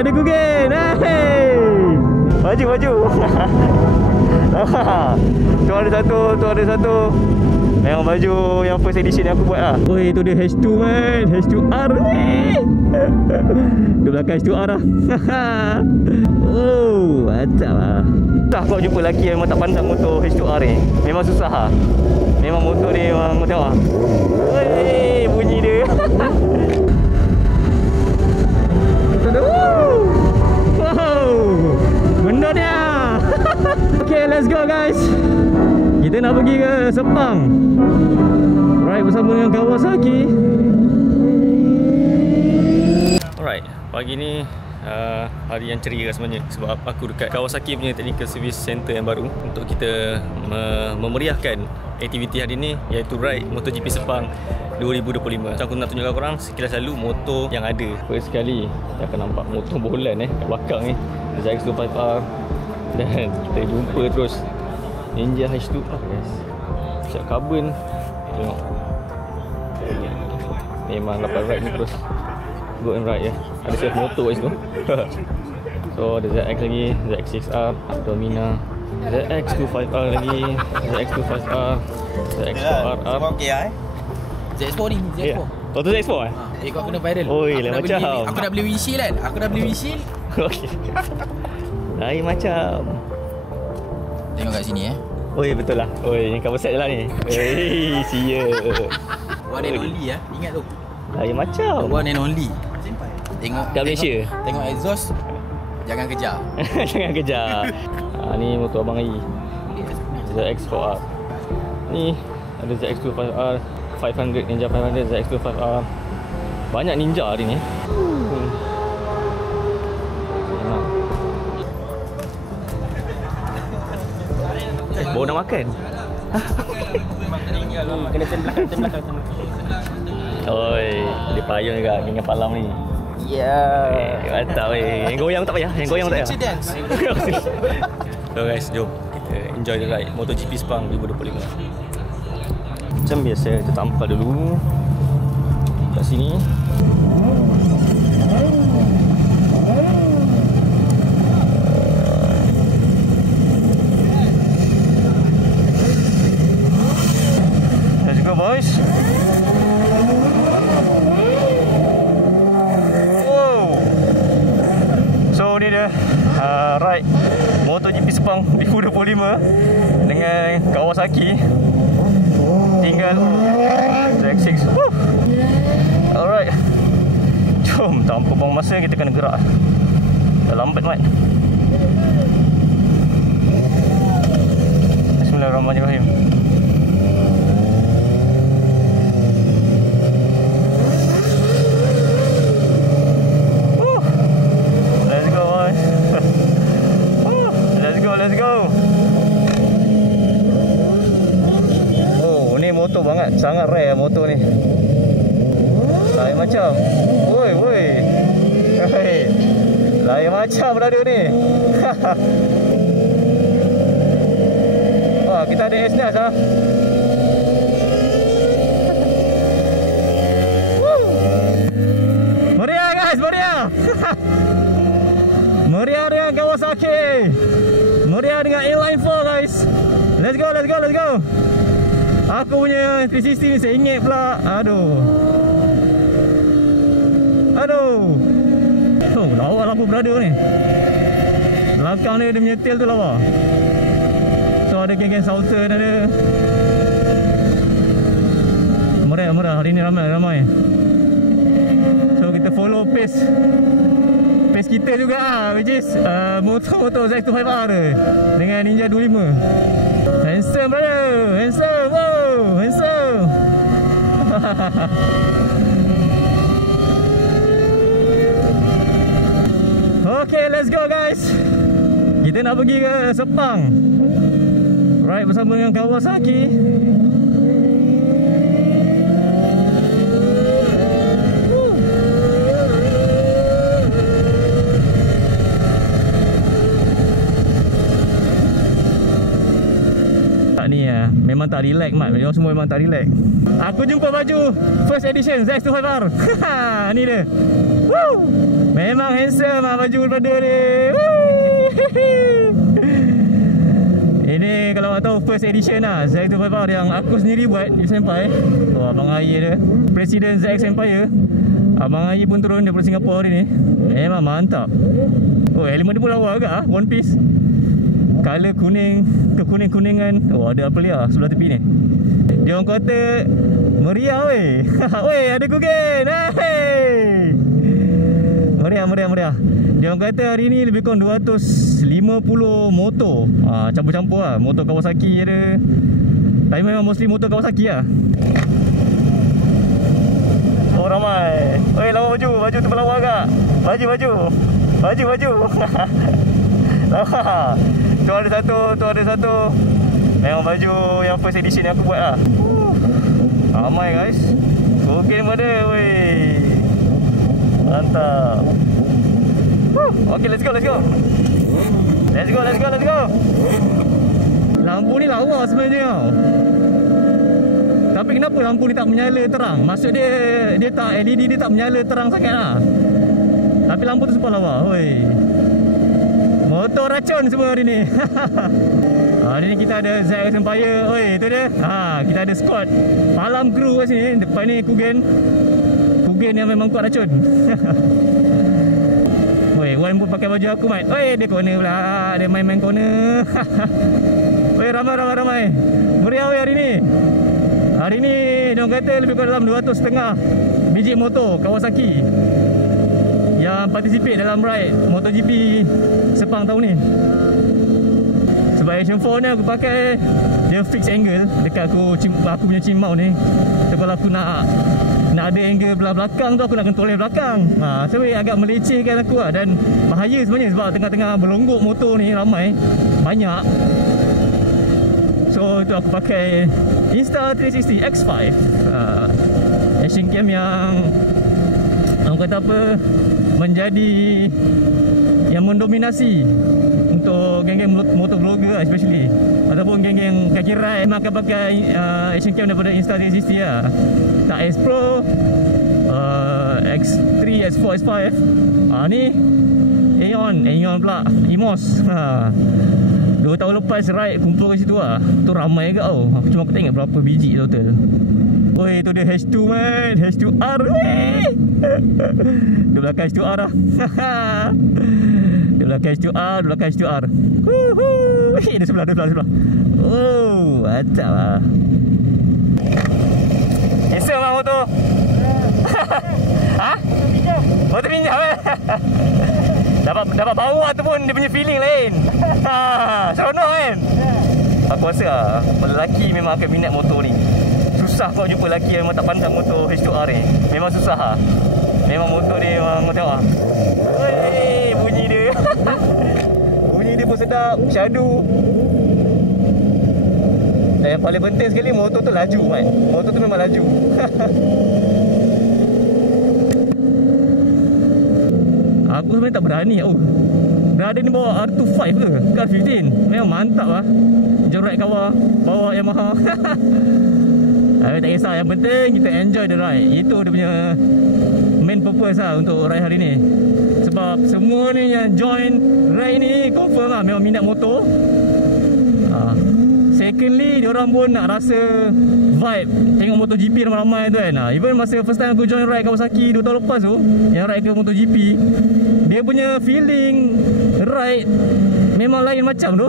Ada Gugen. Hey. Maju. Tu ada satu. Memang baju yang first edition yang aku buat lah. Oi, tu dia H2 man. H2R ni. Di belakang H2R lah. Oh, mantap lah. Dah kau jumpa lelaki yang memang tak pandang motor H2R ni. Memang susah lah. Memang motor dia memang kau tengok lah. Oi, bunyi dia. Wow, benda dia. Okay, let's go guys. Kita nak pergi ke Sepang. Ride bersama dengan Kawasaki. Alright, pagi ni hari yang ceria sebenarnya, sebab aku dekat Kawasaki punya Technical Service Center yang baru untuk kita memeriahkan aktiviti hari ni, iaitu ride MotoGP Sepang 2025. Macam aku nak tunjukkan korang sekilas lalu motor yang ada. First sekali kita akan nampak motor bolan kat belakang ni, ZX25R. Dan kita jumpa terus Ninja H2R guys. Siap carbon. Tengok, memang dapat ride ni terus go and ride ya. Ada self motor kat situ. So ada ZX lagi, ZX6R, Domina, ZX25R lagi, ZX25R, ZX4RR. Semua okey lah ZX4 ni, ZX4. Oh tu ZX4 eh? Kau kena viral. Oi, lain macam. Aku dah beli windshield kan? Aku dah beli windshield. Okey. Lain macam. Tengok kat sini Oi, betul lah. Oi, yang cover set je lah ni. Oi, sia. One and only ingat tu. Lain macam. One and only. Tengok kat Malaysia. Tengok exhaust, jangan kejar. Jangan kejar. Ni motor abang Ai. ZX4R. Ni ada ZX25R, 500 Ninja 500, ZX25R. Banyak Ninja hari ni. Baru nak makan. Kena turn belakang. Oi, dia payung juga dengan palam ni. Ya. Mantap weh. Yang goyang tak payah. Yang goyang tak payah. Dance. So guys, jom kita enjoy the ride MotoGP Sepang 2025. Macam biasa, kita tampal dulu kat sini. Let's go boys. Ni dia ride MotoGP Sepang 2025 dengan Kawasaki. Tinggal ZX6. Alright, jom tanpa buang masa kita kena gerak. Dah lambat mat. Bismillahirrahmanirrahim. Let's go. Oh, ni motor banget. Sangat rare motor ni. Lain macam. Woi. Lain macam berada ni. Wah, kita ada S-Nas lah. Meriah guys, meriah. Meriah dengan Kawasaki. Meriah dengan inline 4 guys. Let's go. Aku punya 360 ni saya ingat pula. Aduh. Oh, lawa lampu berada ni. Belakang dia menyetil tu lawa. So ada geng-geng Southern ada. Meriah. Hari ni ramai. So kita follow pace kita juga which is motor ZX25R dengan Ninja 25. Handsome brother, handsome. Okay, let's go guys. Kita nak pergi ke Sepang. Ride bersama dengan Kawasaki. Ni memang tak relax mat. Mereka semua memang tak relax. Aku jumpa baju first edition ZX25R. Ni dia. Woo! Memang handsome lah baju daripada dia. Ini kalau tak tahu first edition lah ZX25 yang aku sendiri buat di Senpai. Oh, Abang Ayi dia, Presiden ZX Empire. Abang Ayi pun turun daripada Singapura hari ni. Memang mantap. Oh, elemen dia pun lawa agak ah, one piece. Color kuning, kekuning-kuningan. Oh, ada apa liar sebelah tepi ni. Dia orang kata meriah weh. Weh, ada kugen. Hey. Meriah. Dia orang kata hari ni lebih kurang 250 motor. Campur-campur lah. Motor Kawasaki ada. Tapi memang mostly motor Kawasaki lah. Oh, ramai. Oi, lawa baju. Baju tu lawa agak. Baju. Lawa. Tu ada satu. Memang baju yang first edition yang aku buat lah. Ramai guys. Kugen pun ada. Weh. Mantap. Okay, let's go. Lampu ni lawa sebenarnya tau. Tapi kenapa lampu ni tak menyala terang? Maksud dia tak, LED dia tak menyala terang sangat lah. Tapi lampu tu super lawa. Oi. Motor racun semua hari ni. Hari ni kita ada ZX Empire. Oi, tu dia. Kita ada squad malam crew kat sini. Depan ni Kugen yang memang kuat racun. Oi, Wan pun pakai baju aku, Mat. Oi, dia corner pula. Dia main corner. Oi, ramai. Meriah weh hari ni. Hari ni dia orang kata lebih kurang dalam 250 biji motor Kawasaki yang participate dalam ride MotoGP Sepang tahun ni. Sebab Action 4 ni aku pakai dia fix angle dekat aku punya chin mount ni. So kalau aku nak ada angle belah belakang tu, aku nak control belakang. So agak melecehkan aku lah. Dan bahaya sebenarnya sebab tengah-tengah berlonggok motor ni ramai, banyak. So tu aku pakai Insta360 X5 action cam yang orang kata apa, menjadi yang mendominasi untuk geng-geng motovlogger lah, especially ataupun geng-geng kaki ride memang akan pakai action cam daripada Insta360 lah. Tak S Pro, X3, S4, S5. Ni Aeon pula, EMOS. 2 tahun lepas ride kumpul kat situ lah. Tu ramai agak tau. Cuma aku tak ingat berapa biji total. Oi, tu dia H2 man, H2R. Dia belakang H2R lah. Dia belakang H2R. Dia sebelah. Oh, acap lah. Esok lah motor. Motor pinjam Dapat bau ataupun dia punya feeling lain. Seronok kan? Aku rasa lah, lelaki memang akan minat motor ni. Susah kau jumpa lelaki yang memang tak pandang motor H2R ni. Memang susah lah. Memang motor dia memang tengok lah. Wey, bunyi dia. Bunyi dia pun sedap. Shadow. Dan yang paling penting sekali, motor tu laju kan. Motor tu memang laju. Aku sebenarnya tak berani. Berada ni bawa R25 ke? Ke R15. Memang mantap lah. Jerat kawah, bawa Yamaha. Tapi tak kisah. Yang penting kita enjoy the ride. Itu dia punya main purpose lah untuk ride hari ni. Sebab semua ni yang join ride ni confirm lah memang minat motor. Secondly, diorang pun nak rasa vibe tengok MotoGP ramai-ramai tu kan. Even masa first time aku join ride Kawasaki 2 tahun lepas tu, yang ride ke MotoGP, dia punya feeling ride memang lain macam tu.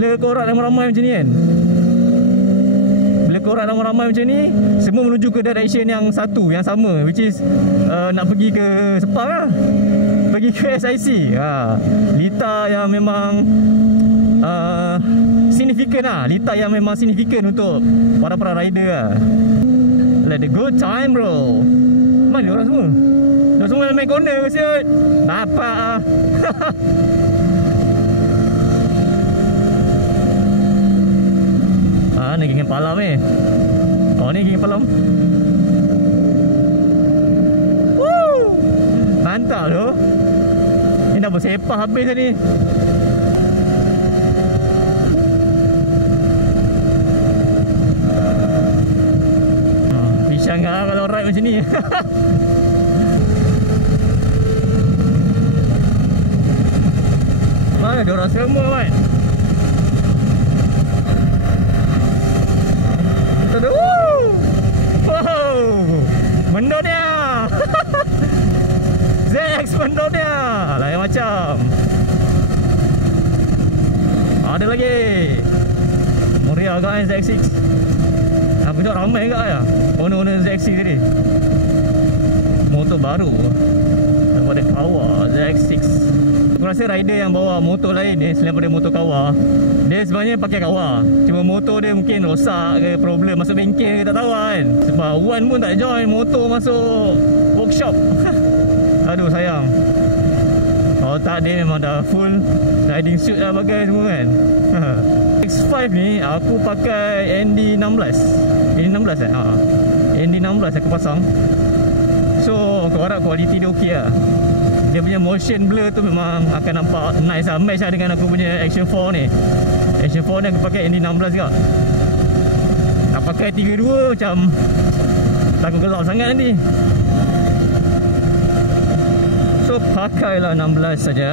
Bila kau ride ramai-ramai macam ni kan, bila kau ride ramai-ramai macam ni, semua menuju ke direction yang satu, yang sama, which is nak pergi ke Sepang lah, pergi ke SIC. Lita yang memang signifikan lah. Lita yang memang signifikan untuk para rider lah. Let the good time bro. Mana orang semua? Orang semua main corner ke siut? Bapak lah. Ni geng Palam ni. Ni geng Palam. Woo! Mantap tu. Ni dah bersepah habis tadi. Pisang lah kalau ride macam ni. mana diorang semua kan. Kita ada wow, mendot dia. ZX mendot dia. Lain macam. Ada lagi. Meriah kan ZX6. Aku tengok ramai kat ya owner-owner ZX6 tadi. Motor baru daripada Kawa ZX6. Aku rasa rider yang bawa motor lain ni selain daripada motor Kawa, dia sebenarnya pakai Kawa, cuma motor dia mungkin rosak ke, problem masuk bengkel ke, tak tahu kan. Sebab Wan pun tak join motor masuk workshop. Aduh sayang. Kalau tak dia memang dah full riding suit dah pakai semua kan. X5 ni aku pakai ND16. ND16 ND16 aku pasang. So aku harap kualiti dia okey lah. Dia punya motion blur tu memang akan nampak nice lah. Match lah dengan aku punya Action 4 ni. Action 4 ni aku pakai ND16 juga. Nak pakai 32 macam takut gelap sangat nanti. So pakailah 16 saja.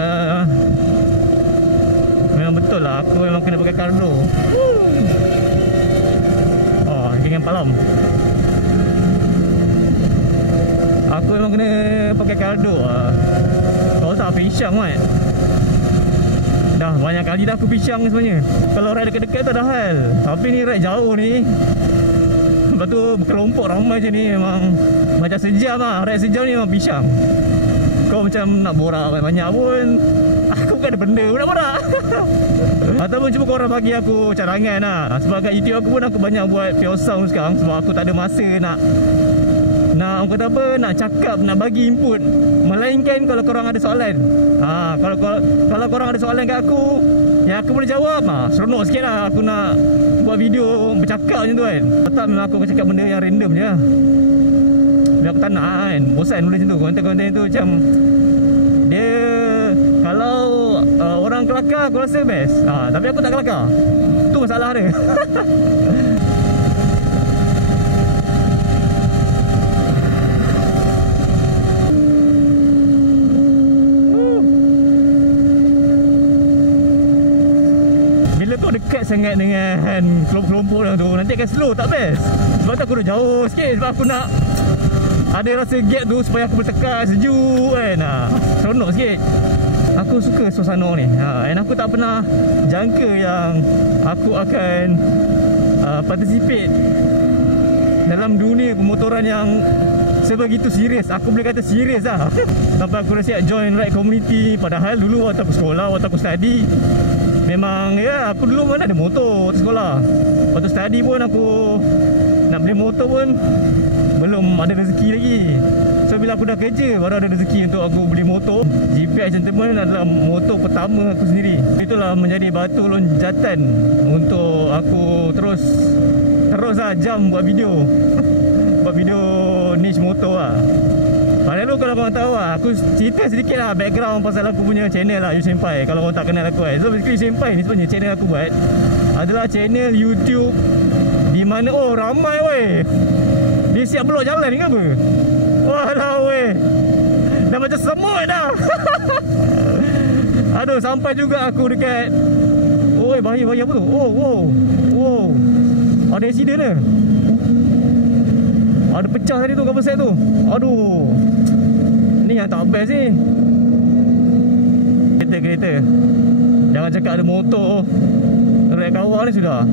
Memang betul lah, aku memang kena pakai Cardo. Oh, dengan palam. Aku memang kena pakai Cardo lah. Kalau tak pisang kan. Dah banyak kali dah aku pisang sebenarnya. Kalau ride dekat-dekat tak ada hal. Tapi ni ride jauh ni, lepas tu berkelompok ramai je ni, memang macam sejam lah. Ride sejam ni memang pisang. Kau macam nak borak banyak pun, aku kan ada benda pun nak borak. Ataupun cuba korang bagi aku cadangan lah. Sebab kat YouTube aku pun aku banyak buat pure sound sekarang. Sebab aku tak ada masa nak orang kata apa, nak cakap, nak bagi input. Melainkan kalau korang ada soalan. Kalau korang ada soalan kat aku yang aku boleh jawab, seronok sikit lah aku nak buat video bercakap macam tu kan. Tak, memang aku akan cakap benda yang random je lah. Bila aku tak nak kan, bosan nulis macam tu. Konten-konten tu macam dia, kalau orang kelakar aku rasa best. Tapi aku tak kelakar. Tu masalah dia. Bila kau dekat sangat dengan kelompok-kelompok orang tu, nanti akan slow, tak best. Sebab tu aku dah jauh sikit. Sebab aku nak ada rasa gap tu supaya aku boleh tekan sejuk kan. Seronok sikit. Aku suka suasana ni. Dan aku tak pernah jangka yang aku akan participate dalam dunia pemotoran yang sebegitu serius. Aku boleh kata serius lah. Sampai aku dah siap join ride community. Padahal dulu waktu aku sekolah, waktu aku study, memang ya aku dulu mana ada motor di sekolah. Waktu study pun aku nak beli motor pun belum ada rezeki lagi. So bila aku dah kerja baru ada rezeki untuk aku beli motor. GPX Gentleman adalah motor pertama aku sendiri. Itulah menjadi batu loncatan untuk aku terus lah jam buat video. Buat video niche motor lah. Padahal dulu kalau korang tahu lah, aku cerita sedikit lah background pasal aku punya channel lah, Yu Senpai. Kalau korang tak kenal aku kan. So basically Senpai ni sebenarnya channel aku buat adalah channel YouTube di mana ramai weh. Dia siap blok jalan ni ke apa? Walau weh, dah macam semut dah. Aduh, sampai juga aku dekat, bahaya apa tu? Oh, ada accident ke? Ada pecah tadi tu, cover set tu. Aduh, ni yang tak best ni. Kereta. Jangan cakap ada motor rek kawal ni sudah.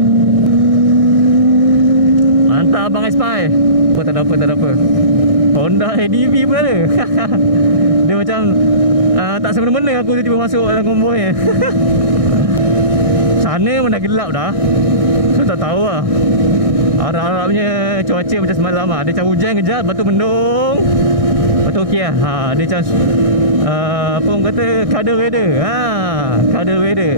Mantap abang Spy. Tak ada apa. Honda ADV pun ada. Dia macam tak semena-mena aku tiba-tiba masuk dalam konvoi. Sana pun dah gelap dah. So tak tahu lah. Harap-harapnya cuaca macam semalam lah. Dia macam hujan kejap, lepas tu mendung, lepas tu okey lah. Dia macam apa orang kata, cuddle weather. Cuddle weather.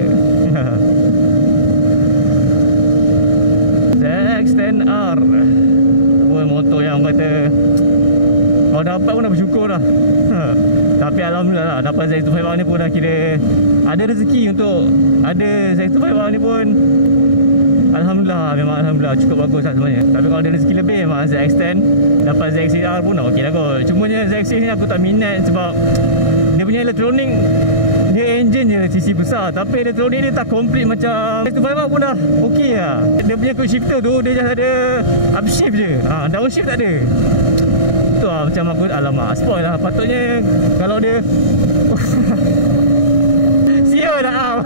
ZX10R pun motor yang orang kata kalau dapat pun dah bersyukur dah. Tapi alhamdulillah lah, dapat ZX25R ni pun dah kira ada rezeki untuk ada ZX25R ni pun. Alhamdulillah, memang Alhamdulillah cukup bagus lah sebenarnya. Tapi kalau ada rezeki lebih memang ZX10 dapat ZX6R pun dah okey lah kot. Cumanya ZX6 ni aku tak minat sebab dia punya elektronik Dia engine je sisi besar, tapi elektronik dia tak complete macam S25R pun dah okey lah. Dia punya quick shifter tu dia just ada upshift je, downshift tak ada. Tu lah macam aku, alamak spoil lah. Patutnya kalau dia sia dah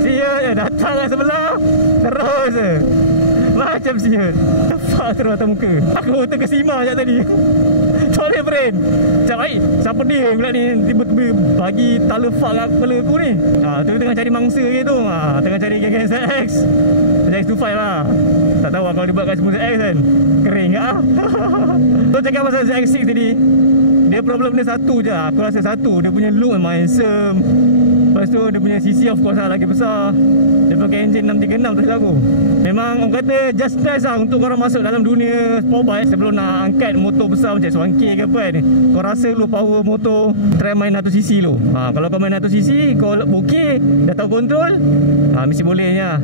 sia je, datang lah sebelah terus je macam sia. Fuck terus atas muka. Aku terkesima sekejap tadi. Sorry friend. Macam baik, siapa dia pula ni tiba-tiba bagi tala fuck kat kepala aku ni. Tu tengah cari mangsa ke tu. Tengah cari geng-geng ZX 25 lah. Tak tahu lah kalau dia buat kat semua ZX kan, kering ke Tu cakap pasal ZX6 tadi, dia problem dia satu je. Aku rasa satu, dia punya look memang handsome. Lepas tu dia punya CC of course lah lagi besar. Dia pakai engine 636 tu aku. Memang orang kata just nice lah untuk korang masuk dalam dunia sport bike. Sebelum nak angkat motor besar macam S1K ke apa kan, kau rasa lu power motor, try main 100cc lu. Kalau kau main 100cc, kau okey, dah tahu kontrol, mesti bolehnya.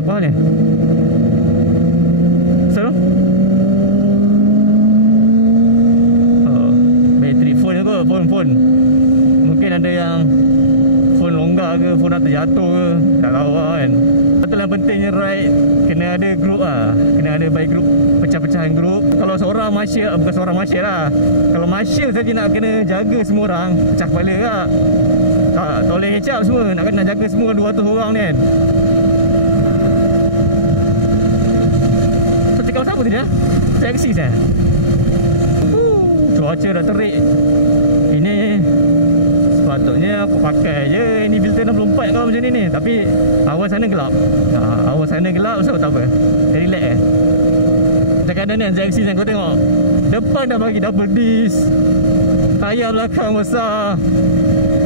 Apa hal ni? Salah? Bateri phone ke? Phone. Mungkin ada yang phone longgar ke, phone dah terjatuh ke, tak tahu lah kan. Betul yang pentingnya ride kena ada group lah. Kena ada by group, pecah-pecahan group. Kalau seorang marshal, bukan seorang marshal lah, kalau marshal saja nak kena jaga semua orang, pecah kepala tak? Tak boleh hecap semua, nak kena jaga semua 200 orang ni kan. So cakap pasal apa tadi lah? ZX6 eh? Cuaca dah terik. Ini sepatutnya aku pakai je ini filter 64 kalau macam ni. Tapi awal sana gelap. Awal sana gelap so tak apa. Dia relax macam kadang ni ZX6 yang kau tengok, depan dah bagi double disc, tayar belakang besar,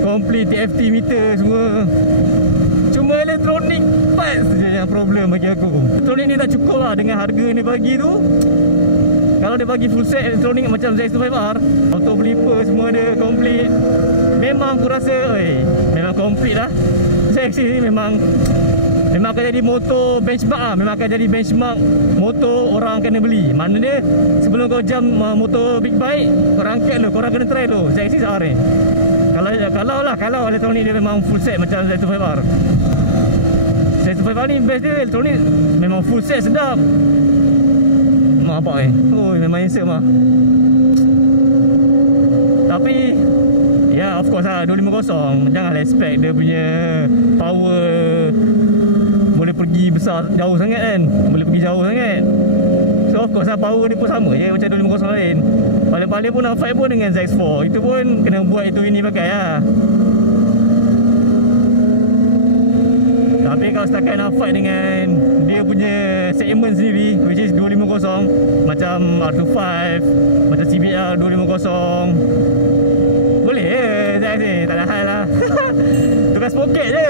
complete TFT meter semua. Cuma elektronik parts je yang problem bagi aku. Elektronik ni tak cukup lah dengan harga ni bagi tu. Kalau dia bagi full set elektronik macam ZX25R, auto flipper semua dia complete, memang aku rasa memang complete lah. ZX ni memang akan jadi motor benchmark lah. Memang akan jadi benchmark motor orang kena beli. Mana dia, sebelum kau jam motor big bike, korang angkat dulu, korang kena try dulu ZX6R ni. Kalau elektronik dia memang full set macam ZX25R. ZX25R ni best dia, elektronik memang full set sedap. Apa memang handsome lah. Tapi ya of course lah 250, janganlah expect dia punya power boleh pergi besar jauh sangat kan. Boleh pergi jauh sangat. So of course lah power dia pun sama je macam 250 lain. Paling-paling pun nak fight pun dengan ZX4, itu pun kena buat itu ini pakai lah. Tapi kalau setakat nak fight dengan dia punya segment sendiri, which is 250, macam R25, macam CBR 250, boleh je ZX ni, tak ada hal lah. Tukar spoket je.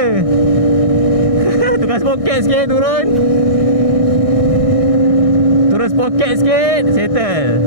Tukar spoket sikit, turun spoket sikit, settle.